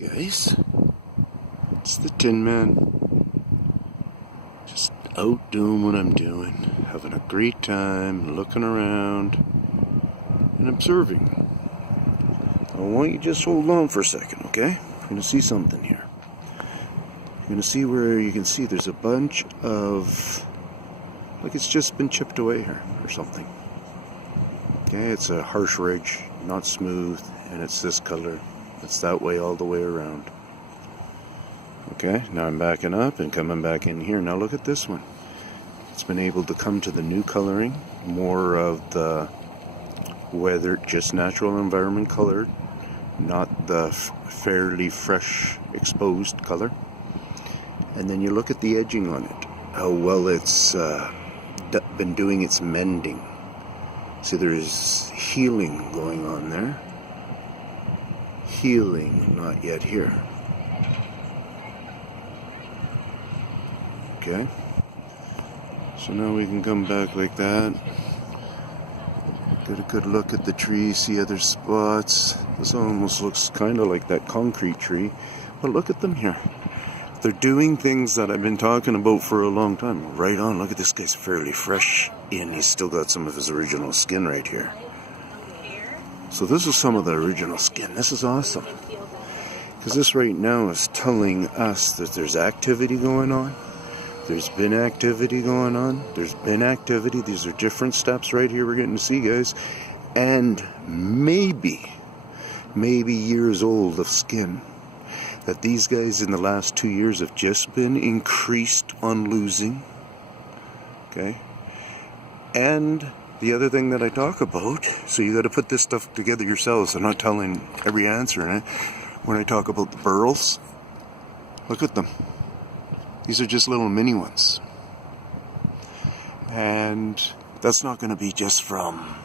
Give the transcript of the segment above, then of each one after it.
Guys, it's the Tinman. Just out doing what I'm doing, having a great time, looking around and observing. I want you to just hold on for a second, okay? You're going to see something here. You're going to see where you can see there's a bunch of, like it's just been chipped away here or something. Okay, it's a harsh ridge, not smooth, and it's this color. It's that way all the way around. Okay, now I'm backing up and coming back in here. Now look at this one. It's been able to come to the new coloring, more of the weathered, just natural environment colored, not the fairly fresh exposed color. And then you look at the edging on it, how well it's been doing its mending. So there's healing going on there. Healing, not yet here. Okay. So now we can come back like that. Get a good look at the tree, see other spots. This almost looks kind of like that concrete tree. But look at them here. They're doing things that I've been talking about for a long time. Right on. Look at this guy's fairly fresh. And he's still got some of his original skin right here. So this is some of the original skin. This is awesome. Because this right now is telling us that there's activity going on. There's been activity going on. There's been activity. These are different steps right here we're getting to see, guys. And maybe years old of skin that these guys in the last 2 years have just been increased on losing. Okay? And the other thing that I talk about, so you got to put this stuff together yourselves. I'm not telling every answer in it. When I talk about the burls, look at them. These are just little mini ones. And that's not going to be just from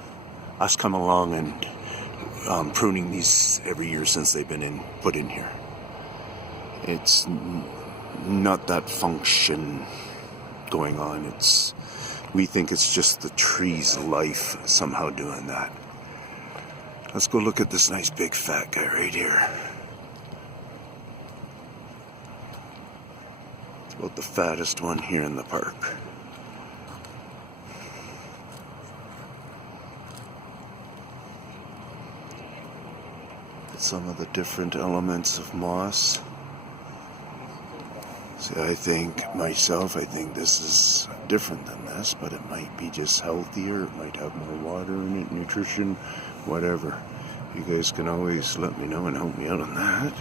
us coming along and pruning these every year since they've been put in here. It's not that function going on. We think it's just the tree's life somehow doing that. Let's go look at this nice big fat guy right here. It's about the fattest one here in the park. Some of the different elements of moss. See, I think this is different than this, but it might be just healthier. It might have more water in it, nutrition, whatever. You guys can always let me know and help me out on that.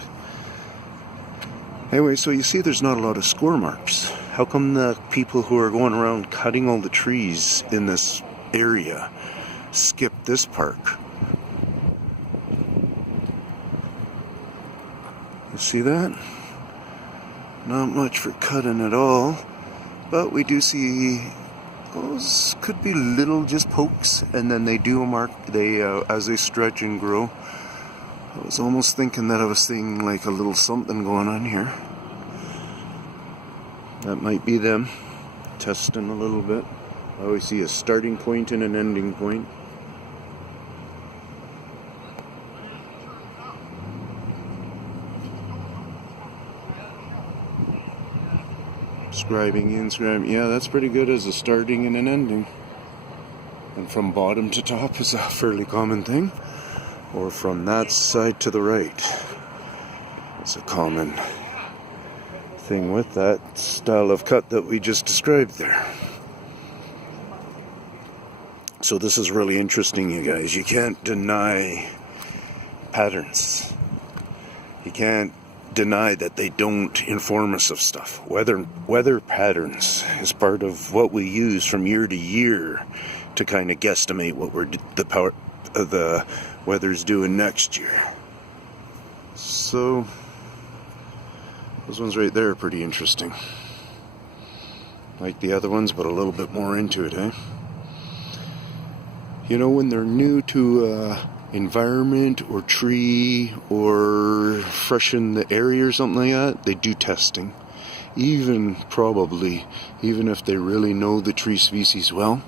Anyway, so you see there's not a lot of score marks. How come the people who are going around cutting all the trees in this area skip this park? You see that? Not much for cutting at all, but we do see those could be little just pokes, and then they do mark as they stretch and grow. I was almost thinking that I was seeing like a little something going on here. That might be them testing a little bit. I always see a starting point and an ending point. Scribing. Yeah, that's pretty good as a starting and an ending. And from bottom to top is a fairly common thing. Or from that side to the right. It's a common thing with that style of cut that we just described there. So this is really interesting, you guys. You can't deny patterns. You can't deny that they don't inform us of stuff. Weather patterns is part of what we use from year to year to kind of guesstimate what the weather's doing next year. So those ones right there are pretty interesting. Like the other ones, but a little bit more into it, eh? You know, when they're new to environment or tree or freshen the area or something like that, they do testing. Even if they really know the tree species well.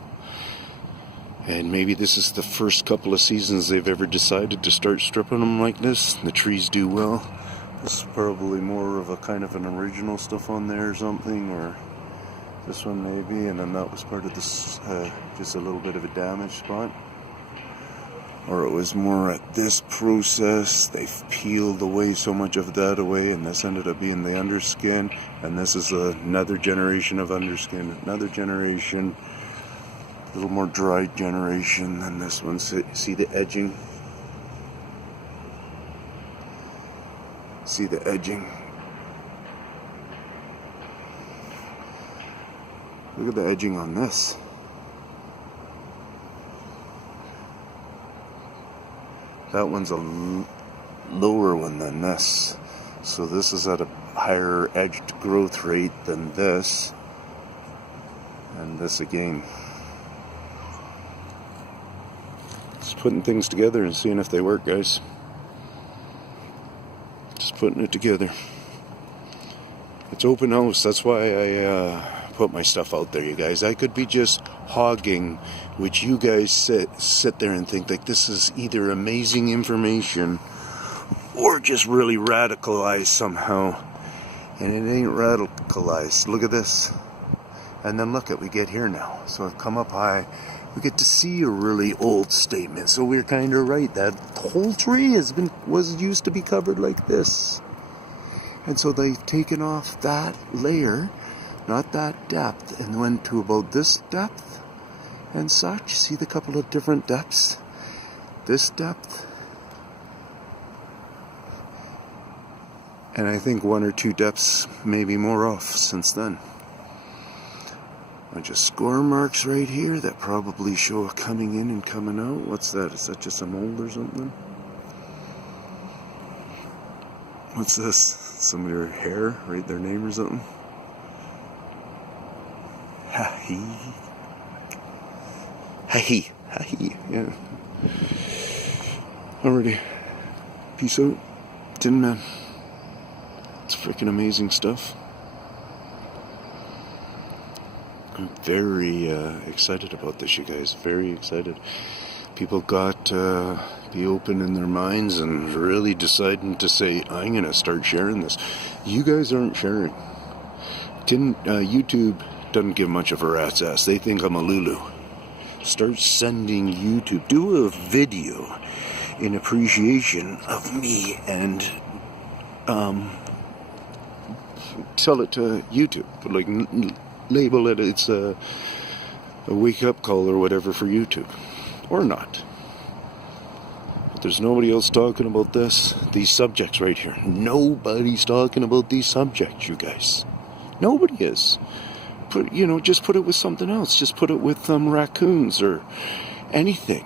And maybe this is the first couple of seasons they've ever decided to start stripping them like this. The trees do well. This is probably more of a kind of an original stuff on there or something, or this one maybe, and then that was part of this, just a little bit of a damaged spot. Or it was more at this process, they've peeled away so much of that away, and this ended up being the underskin, and this is another generation of underskin, another generation, a little more dried generation than this one. See the edging? See the edging? Look at the edging on this. That one's a lower one than this. So this is at a higher edged growth rate than this. And this again. Just putting things together and seeing if they work, guys. Just putting it together. It's open house. That's why I put my stuff out there, you guys. I could be just hogging, which you guys sit there and think like this is either amazing information or just really radicalized somehow, and it ain't radicalized. Look at this, and then look at we get here now. So I've come up high, we get to see a really old statement. So we're kind of right, that whole tree was used to be covered like this, and so they've taken off that layer, not that depth, and went to about this depth and such. See the couple of different depths? This depth, and I think 1 or 2 depths, maybe more off since then. Bunch of score marks right here that probably show coming in and coming out. What's that? Is that just a mold or something? What's this? Some of their hair, write their name or something? Ha-hee. Ha-hee. Ha-hee. Yeah. Alrighty. Peace out. Tinman. It's freaking amazing stuff. I'm very excited about this, you guys. Very excited. People got to be open in their minds and really deciding to say, I'm going to start sharing this. You guys aren't sharing. YouTube doesn't give much of a rat's ass. They think I'm a Lulu. Start sending YouTube. Do a video in appreciation of me and tell it to YouTube. Like label it. It's a wake up call or whatever for YouTube, or not. But there's nobody else talking about these subjects right here. Nobody's talking about these subjects, you guys. Nobody is. Just put it with something else. Just put it with raccoons or anything.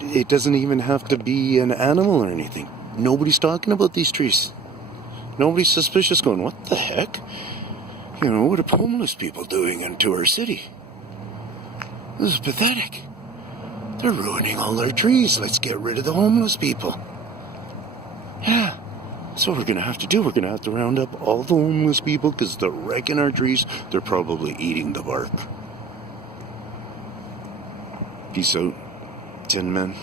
It doesn't even have to be an animal or anything. Nobody's talking about these trees. Nobody's suspicious going, what the heck? What are homeless people doing into our city? This is pathetic. They're ruining all our trees. Let's get rid of the homeless people. Yeah. That's what we're going to have to do. We're going to have to round up all the homeless people because they're wrecking our trees. They're probably eating the bark. Peace out, Tinman.